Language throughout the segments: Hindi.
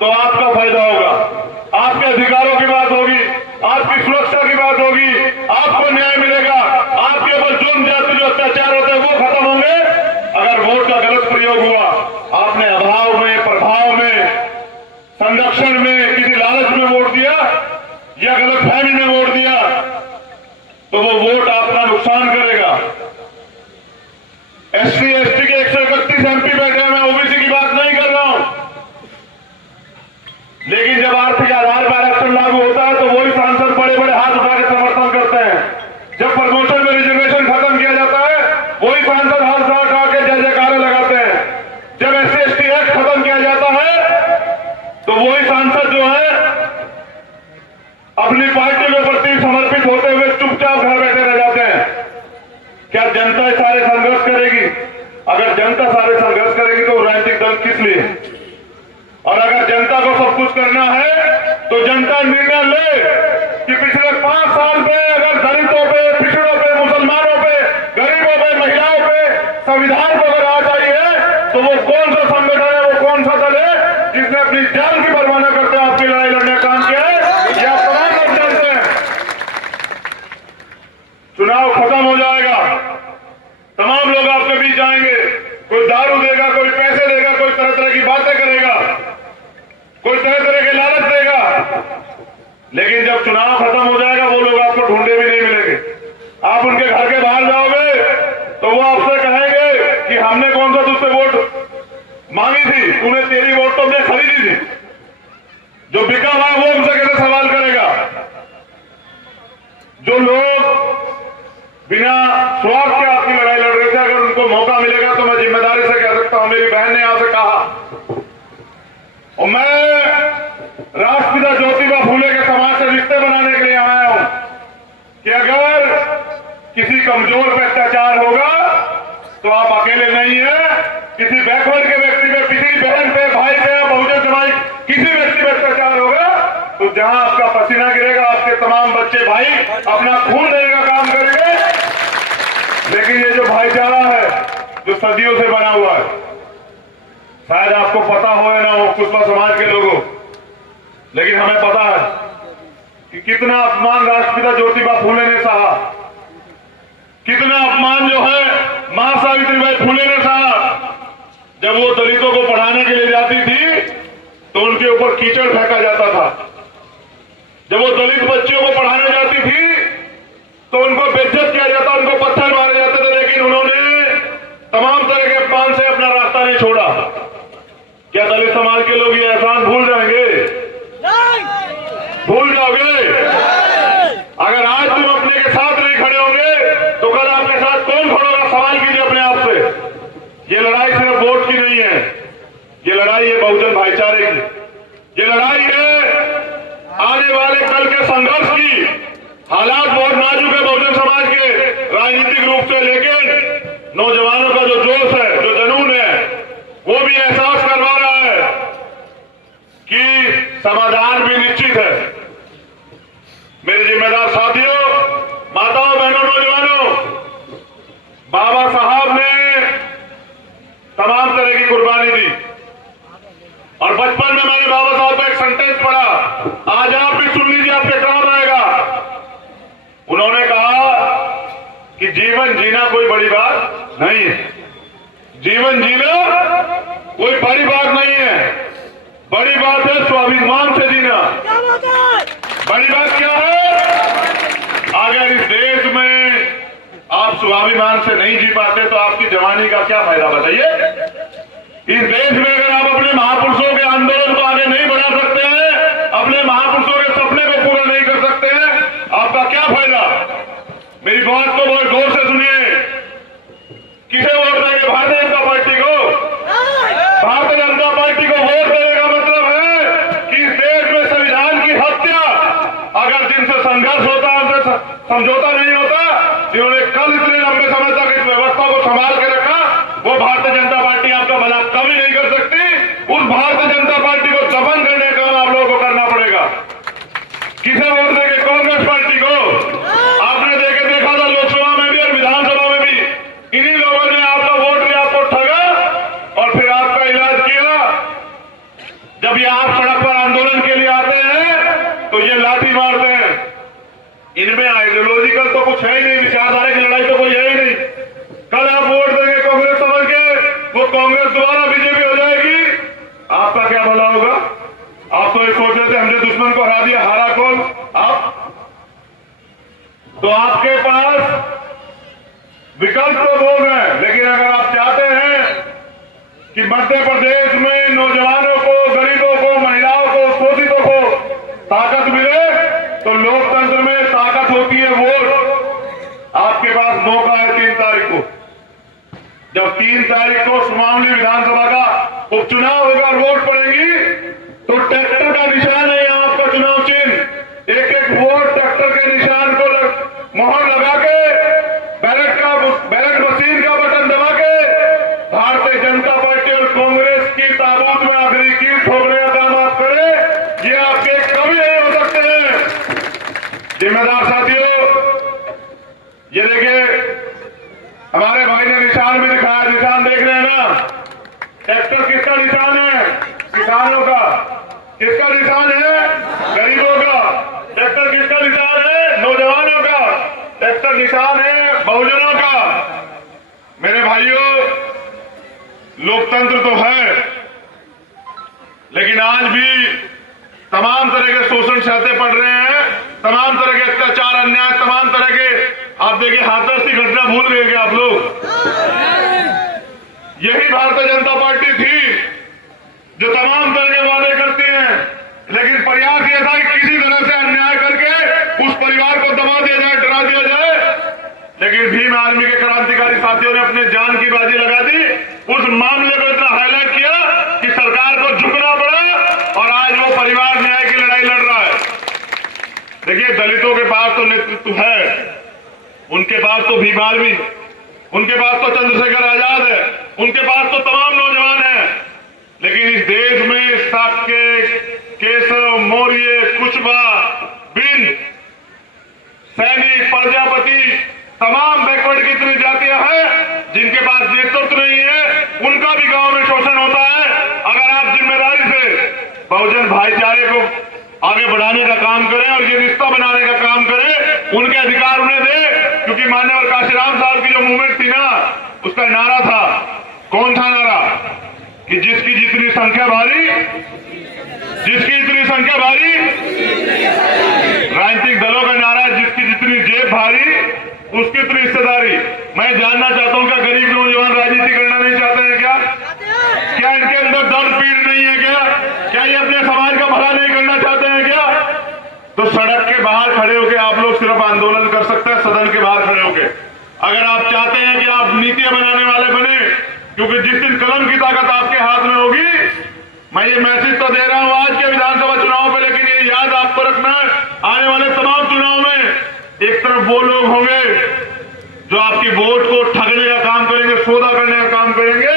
तो आपका फायदा होगा, आपके अधिकारों की बात होगी, आपकी सुरक्षा की बात होगी, आपको न्याय मिलेगा, आपके ऊपर जुर्म जाति जो अत्याचार होते हैं वो खत्म होंगे। अगर वोट का गलत प्रयोग हुआ, आपने अभाव में, प्रभाव में, संरक्षण में, किसी लालच में वोट दिया या गलतफहमी में वोट दिया, तो वो वोट आपका नुकसान करेगा। एससी एसटी के 131 एमपी बैठे, मैं ओबीसी की बात नहीं कर रहा हूं, लेकिन जब आर्थिक आधार पर आरक्षण लागू होता है तो वही सांसद बड़े बड़े हाथ उठा के समर्थन करते हैं। जब प्रमोशन में रिजर्वेशन खत्म किया जाता है, वही सांसद हाथ उठा के जय जयकारे लगाते हैं। जब एससी एसटी एक्ट खत्म किया जाता है तो वही सांसद जो है अपनी पार्टी के प्रति समर्पित होते हुए चुपचाप घर बैठे रह जाते हैं। क्या जनता सारे संघर्ष करेगी? अगर जनता सारे संघर्ष करेगी तो राजनीतिक दल किस लिए? और अगर जनता को सब कुछ करना है तो जनता निर्णय ले कि पिछले 5 साल में अगर दलितों पे, पिछड़ों पे, मुसलमानों पे, गरीबों पे, महिलाओं पे संविधान को अगर आ चाहिए तो वो कौन सा संगठन है, वो कौन सा दल है जिसने अपनी जान की परवाह न करते आपकी लड़ाई लड़ने का काम किया है? या तमाम लोग जानते हैं चुनाव खत्म हो जाएगा, तमाम लोग आपके बीच आएंगे, कोई दारू देगा, कोई पैसे देगा, कोई तरह तरह की बातें करेगा, कोई तरह तरह के लालच देगा, लेकिन जब चुनाव खत्म हो जाएगा वो लोग आपको ढूंढे भी नहीं मिलेंगे। आप उनके घर के बाहर जाओगे तो वो आपसे कहेंगे कि हमने कौन सा तुझसे वोट मांगी थी, तूने, तेरी वोट तो हमने खरीदी थी। जो बिका हुआ वो उनसे कैसे सवाल करेगा? जो लोग बिना स्वार्थ के आपकी लड़ाई लड़ रहे थे, अगर उनको मौका मिलेगा तो मैं जिम्मेदारी से कह सकता हूं, मेरी बहन ने यहां से कहा और मैं राष्ट्रपिता ज्योतिबा फूले के समाज से रिश्ते बनाने के लिए आया हूं कि अगर किसी कमजोर पे अत्याचार होगा तो आप अकेले नहीं है। किसी बैकवर्ड के व्यक्ति पे, किसी बहन पे, भाई पे, बहुजन समाज किसी व्यक्ति पे अत्याचार होगा तो जहां आपका पसीना गिरेगा, आपके तमाम बच्चे भाई अपना खून देने का काम करेंगे। लेकिन ये जो भाईचारा है जो सदियों से बना हुआ है, शायद आपको पता हो या ना हो कुशवा समाज के लोगों, लेकिन हमें पता है कि कितना अपमान राष्ट्रपिता ज्योतिबा फूले ने सहा, कितना अपमान जो है मां सावित्रीबाई फूले ने सहा। जब वो दलितों को पढ़ाने के लिए जाती थी तो उनके ऊपर कीचड़ फेंका जाता था। जब वो दलित बच्चियों को पढ़ाने जाती थी तो उनको बेइज्जत किया जाता, उनको पत्थर मारे जाते थे, लेकिन उन्होंने तमाम तरह के अपमान से अपना रास्ता नहीं छोड़ा। क्या दलित समाज के लोग ये एहसान भूल जाएंगे? भूल जाओगे? अगर आज तुम अपने के साथ नहीं खड़े होंगे तो कल आपके साथ कौन खड़ेगा? सवाल कीजिए अपने आप से। ये लड़ाई सिर्फ वोट की नहीं है, ये लड़ाई है बहुजन भाईचारे की, ये लड़ाई है आने वाले कल के संघर्ष की। हालात बहुत नाजुक है बहुजन समाज के राजनीतिक रूप से, लेकिन नौजवानों का जो जोश है, जो जुनून है, वो भी एहसास करवा रहा है कि समाधान भी निश्चित है। मेरे जिम्मेदार साथियों, माताओं, बहनों, नौजवानों, बाबा साहब ने तमाम तरह की कुर्बानी दी और बचपन में मैंने बाबा साहब का एक सेंटेंस पढ़ा, आज आप भी सुन लीजिए, आपके काम आएगा। उन्होंने कहा कि जीवन जीना कोई बड़ी बात नहीं है, जीवन जीना कोई बड़ी बात नहीं है, बड़ी बात है स्वाभिमान से जीना। बड़ी बात क्या है? अगर इस देश में आप स्वाभिमान से नहीं जी पाते तो आपकी जवानी का क्या फायदा बताइए? इस देश में अगर आप अपने महापुरुषों के आंदोलन को आगे नहीं बढ़ा सकते हैं, अपने महापुरुषों के सपने को पूरा नहीं कर सकते हैं, आपका क्या फायदा? मेरी बात को बहुत गौर से सुनिए। किसे वोट देंगे? भारतीय जनता पार्टी को। भारतीय जनता पार्टी को वोट देने का मतलब है कि इस देश में संविधान की हत्या, अगर जिनसे संघर्ष होता है उनसे समझौता नहीं होता, जिन्होंने कल इतने लंबे समय तक इस व्यवस्था को संभाल के रखा, वो भारतीय जनता पार्टी आपका भला कभी नहीं कर सकती। उस भारतीय जनता पार्टी को दफन करने का काम आप लोगों को करना पड़ेगा। किसे वोट देंगे? कांग्रेस पार्टी को। आपने देखा था लोकसभा में भी और विधानसभा में भी, इन्हीं लोगों ने आपका वोट लिया, आपको ठगा और फिर आपका इलाज किया। जब ये आप सड़क पर आंदोलन के लिए आते हैं तो ये लाठी मारते हैं। इनमें आइडियोलॉजिकल तो कुछ है ही नहीं, विचारधारा की लड़ाई तो कोई है ही नहीं। कल आप वोट देंगे कांग्रेस समझ के, वो कांग्रेस दोबारा बीजेपी हो जाएगी, आपका क्या भला होगा? आप तो ये सोच रहे थे हमने दुश्मन को हरा दिया, हारा कौन? आप। तो आपके पास विकल्प तो बहुत है, लेकिन अगर आप चाहते हैं कि मध्य प्रदेश में नौजवानों को, गरीबों को, महिलाओं को, शोषितों को ताकत मिले, तो लोकतंत्र में ताकत होती है वोट। आपके पास मौका है 3 तारीख को। जब 3 तारीख को सुमावली विधानसभा का उपचुनाव होगा और वोट पड़ेगी, तो ट्रैक्टर का निशान है यहाँ आपका चुनाव चिन्ह। एक एक वोट ट्रैक्टर के निशान को मोहर लगा के, बैलेट मशीन का बटन दबा के भारतीय जनता पार्टी और कांग्रेस की ताबूत में आखिरी कील ठोकने का काम आप करें, ये आपके कभी नहीं हो सकते हैं। जिम्मेदार साथियों, ये देखिए हमारे भाई ने निशान भी दिखाया, निशान देख रहे हैं ना? ट्रैक्टर किसका निशान है? किसानों का। किसका निशान है? गरीबों का। ट्रैक्टर किसका निशान है? नौजवानों का। ट्रैक्टर निशान है बहुजनों का। मेरे भाइयों, लोकतंत्र तो है, लेकिन आज भी तमाम तरह के शोषण सहते पड़ रहे हैं, तमाम तरह के अत्याचार, अन्याय, तमाम तरह के, आप देखिए हाथरस की घटना भूल गए क्या आप लोग? यही भारतीय जनता पार्टी थी जो तमाम तरह के वादे करती है, लेकिन प्रयास यह था कि किसी तरह से अन्याय करके उस परिवार को दबा दिया जाए, डरा दिया जाए। लेकिन भीम आर्मी के क्रांतिकारी साथियों ने अपने जान की बाजी लगा दी, उस मामले को इतना हाईलाइट किया कि सरकार को झुकना पड़ा और आज वो परिवार न्याय की लड़ाई लड़ रहा है। देखिए, दलितों के पास तो नेतृत्व है, उनके पास तो भीम आर्मी, उनके पास तो चंद्रशेखर आजाद है, उनके पास तो तमाम नौजवान हैं। लेकिन इस देश में साक्य, केशव, मौर्य, कुशवा, बिंद, सैनिक, प्रजापति, तमाम बैकवर्ड की इतनी जातियां हैं जिनके पास नेतृत्व नहीं है, उनका भी गांव में शोषण होता है। अगर आप जिम्मेदारी से बहुजन भाईचारे को आगे बढ़ाने का काम करें और ये रिश्ता बनाने का काम करें, उनके अधिकार उन्हें दें। क्योंकि माननीय काशीराम साहब की जो मूवमेंट थी ना, उसका नारा था, कौन था नारा? कि जिसकी जितनी संख्या भारी, जिसकी जितनी संख्या भारी, राजनीतिक दलों का नारा है जिसकी जितनी जेब भारी उसकी इतनी हिस्सेदारी। मैं जानना चाहता हूं, क्या गरीब नौजवान राजनीति करना नहीं चाहते हैं? क्या इनके अंदर दर्द पीड़ नहीं है? क्या ये अपने समाज का भला नहीं करना चाहते हैं क्या? तो सड़क के बाहर खड़े होकर आप लोग सिर्फ आंदोलन कर सकते हैं, सदन के बाहर खड़े होकर। अगर आप चाहते हैं कि आप नीतियां बनाने वाले बने, क्योंकि जिस दिन कलम की ताकत आपके हाथ में होगी, मैं ये मैसेज तो दे रहा हूं आज के विधानसभा चुनाव पे, लेकिन ये याद आपको रखना है, आने वाले तमाम चुनाव में एक तरफ वो लोग होंगे जो आपकी वोट को ठगने का काम करेंगे, सौदा करने का काम करेंगे,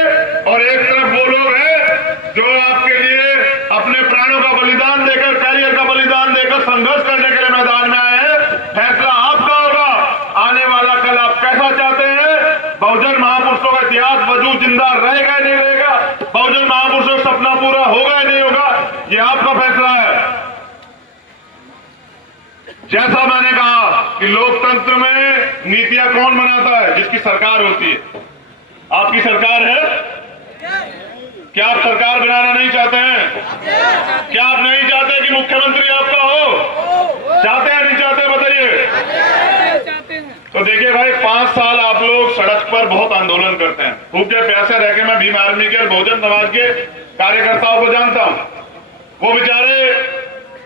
और एक तरफ वो लोग हैं जो आपके लिए अपने प्राणों का बलिदान देकर, कैरियर का बलिदान देकर संघर्ष करने के लिए मैदान में आए हैं। फैसला आपका होगा, आने वाला कल आप कैसा चाहते हैं। बहुजन महापुरुषों का इतिहास वजूद जिंदा रहेगा नहीं रहेगा, बहुजन महापुरुषों का सपना पूरा होगा या नहीं होगा, ये आपका फैसला है। जैसा मैंने कहा कि लोकतंत्र में नीतियां कौन बनाता है? जिसकी सरकार होती है। आपकी सरकार है? क्या आप सरकार बनाना नहीं चाहते हैं? क्या आप नहीं चाहते कि मुख्यमंत्री आपका हो? चाहते हैं नहीं चाहते? बताइए। तो देखिए भाई, 5 साल आप लोग सड़क पर बहुत आंदोलन करते हैं, भूखे प्यासे रह के। मैं भीम आर्मी के और बहुजन समाज के कार्यकर्ताओं को जानता हूं, वो बेचारे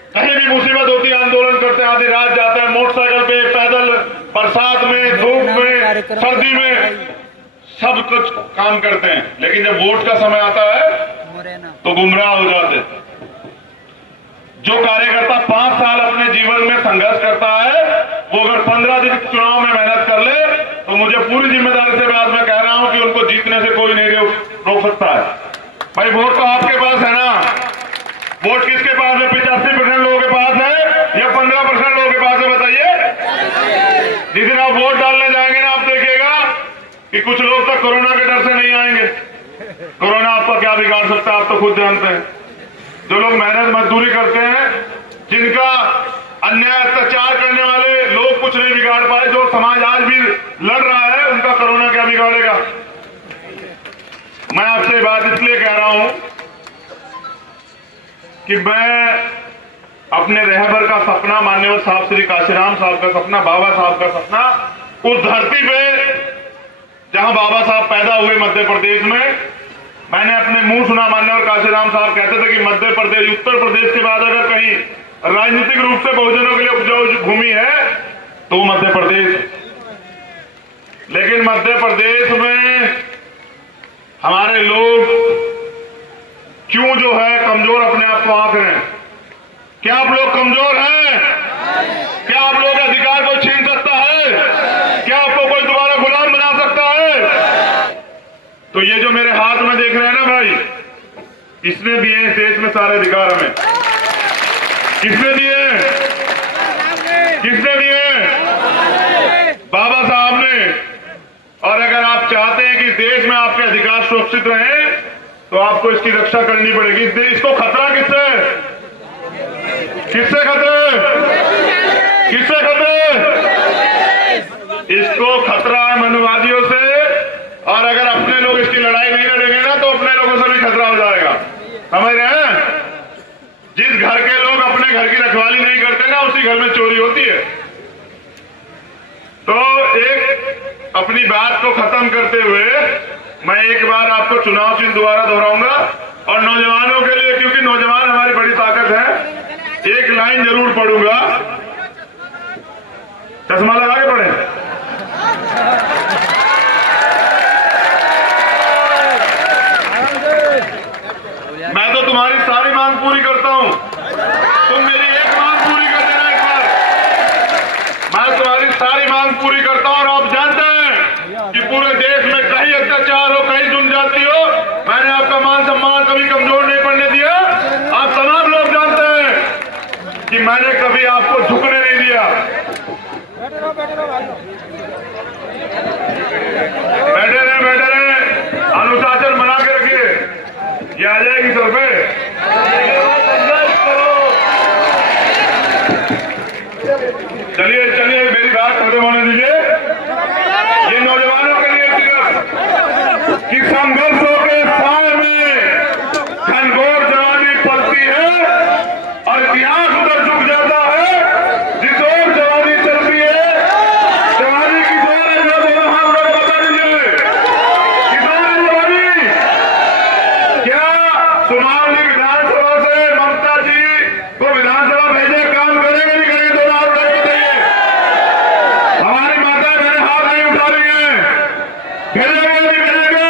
कहीं भी मुसीबत होती है आंदोलन करते हैं, आधी रात जाते हैं, मोटरसाइकिल पे, पैदल, बरसात में, धूप में, सर्दी में, सब कुछ काम करते हैं। लेकिन जब वोट का समय आता है तो गुमराह हो जाते। जो कार्यकर्ता 5 साल अपने जीवन में संघर्ष करता है, वो अगर 15 दिन चुनाव में मेहनत कर ले, तो मुझे पूरी जिम्मेदारी से बात मैं कह रहा हूं कि उनको जीतने से कोई नहीं रोक सकता है। भाई, वोट तो आपके पास है ना? वोट किसके पास है? 85% लोगों के पास है या 15% लोगों के पास है? बताइए। जिस दिन आप वोट डालने जाएंगे ना, आप देखिएगा कि कुछ लोग तो कोरोना के डर से नहीं आएंगे। कोरोना आपका क्या बिगाड़ सकता है, आप तो खुद जानते हैं। जो लोग मेहनत मजदूरी करते हैं, जिनका अन्याय अत्याचार करने वाले लोग कुछ नहीं बिगाड़ पाए, जो समाज आज भी लड़ रहा है, उनका कोरोना क्या बिगाड़ेगा। मैं आपसे बात इसलिए कह रहा हूं कि मैं अपने रहबर का सपना, मान्यवर साहब श्री काशीराम साहब का सपना, बाबा साहब का सपना, उस धरती पे जहां बाबा साहब पैदा हुए मध्य प्रदेश में, मैंने अपने मुंह सुना, मान्यवर काशीराम साहब कहते थे कि मध्य प्रदेश, उत्तर प्रदेश के बाद अगर कहीं राजनीतिक रूप से बहुजनों के लिए उपजाऊ भूमि है तो मध्य प्रदेश। लेकिन मध्य प्रदेश में हमारे लोग क्यों जो है कमजोर अपने आप को आंक रहे हैं। क्या आप लोग कमजोर हैं? क्या आप लोग अधिकार को छीन सकता है? क्या आपको कोई दोबारा गुलाम बना सकता है? तो ये जो मेरे हाथ में देख रहे हैं ना भाई, इसने दिए इस देश में सारे अधिकार हमें। किसने दिए? किसने दिए? बाबा साहब ने। और अगर आप चाहते हैं कि देश में आपके अधिकार सुरक्षित रहें तो आपको इसकी रक्षा करनी पड़ेगी। इसको खतरा किससे? किससे खतरे? किससे खतरे? इसको खतरा है मनुवादियों से। और अगर अपने लोग इसकी लड़ाई नहीं लड़ेंगे ना तो अपने लोगों से भी खतरा हो जाएगा। समझ रहे हैं? जिस घर के लोग अपने घर की रखवाली नहीं करते ना, उसी घर में चोरी होती है। तो एक अपनी बात को खत्म करते हुए मैं एक बार आपको चुनाव चिन्ह दोबारा दोहराऊंगा और नौजवानों के लिए, क्योंकि नौजवान हमारी बड़ी ताकत है, एक लाइन जरूर पढ़ूंगा। चश्मा लगा के पढ़े। मैं तो तुम्हारी सारी मांग पूरी करता हूं, तुम मेरी एक मांग पूरी कर देना एक बार। मैं तुम्हारी सारी मांग पूरी करता हूं। और आप जानते हैं कि पूरे देश में कहीं अत्याचार हो, कहीं जनजाति हो, मैंने आपका मान सम्मान कभी कमजोर नहीं पड़ने दिया। आप तमाम लोग जानते हैं कि मैंने कभी आपको झुकने नहीं दिया। बैठे रहे, अनुशासन बना के रखिए, ये आ जाएगी सर पे। चलिए मेरी बात खत्म होने दीजिए। ये नौजवानों के लिए सिर्फ कि संघर्षों के साय में घनघोर जवानी पलती है और इतिहास उधर झुक जाता है। जिस ओर जवानी चलती है, जवानी की जोर है, जो दोनों हाथ लोग बता दीजिए किसान जवानी। क्या सुमावली विधानसभा से ममता जी को विधानसभा भेजे काम करेंगे नहीं करेंगे? दोनों हाथ लोग बताइए। हमारी माता बहने हाथ नहीं उठा रही है, भेजेंगे नहीं भेजेंगे?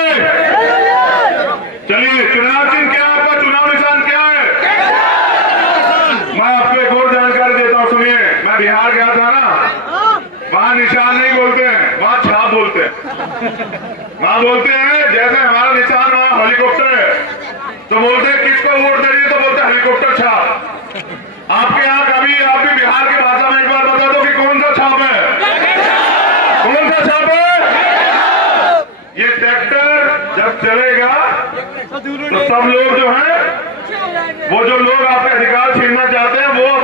चलिए, चुनाव चिन्ह क्या है आपका? चुनाव निशान क्या है? मैं आपको एक और जानकारी देता हूं, सुनिए। मैं बिहार गया था ना, वहां निशान नहीं बोलते हैं, वहां छाप बोलते हैं। वहां बोलते हैं जैसे हमारा निशान वहां हेलीकॉप्टर है, तो बोलते हैं किसको वोट दे रही है, तो बोलते हैं हेलीकॉप्टर छाप। आपके यहाँ कभी आप भी बिहार की भाषा में एक बार बता दो कि कौन सा छाप है? कौन सा छाप है? ये ट्रैक्टर जब चलेगा तो सब लोग जो है, वो जो लोग आपके अधिकार छीनना चाहते हैं, वो